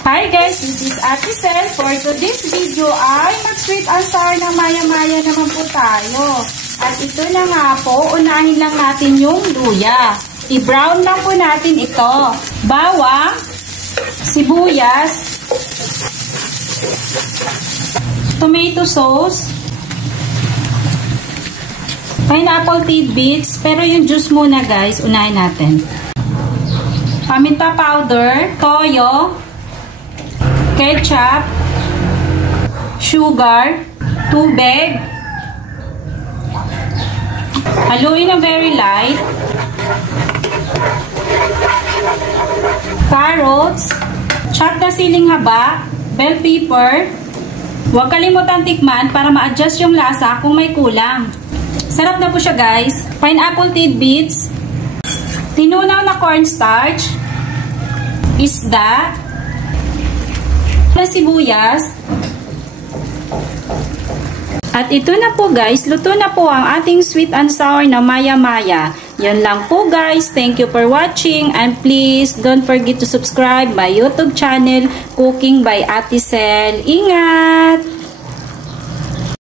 Hi guys, this is Ate Sel. For today's video ay mag-sweet and sour na maya-maya naman po tayo. At ito na nga po, unahin lang natin yung luya. I-brown lang po natin ito. Bawang, sibuyas, tomato sauce, pineapple tidbits, pero yung juice muna guys, unahin natin. Paminta powder, toyo, ketchup, sugar, tubig. Haluin ng very light. Carrots, chopped na siling haba, bell pepper. Huwag kalimutan tikman para ma-adjust yung lasa kung may kulang. Sarap na po siya guys. Pineapple tidbits, tinunaw na cornstarch, isda, na sibuyas. At ito na po guys, luto na po ang ating sweet and sour na maya-maya. Yan lang po guys. Thank you for watching and please don't forget to subscribe my YouTube channel, Cooking by Ate Sel. Ingat!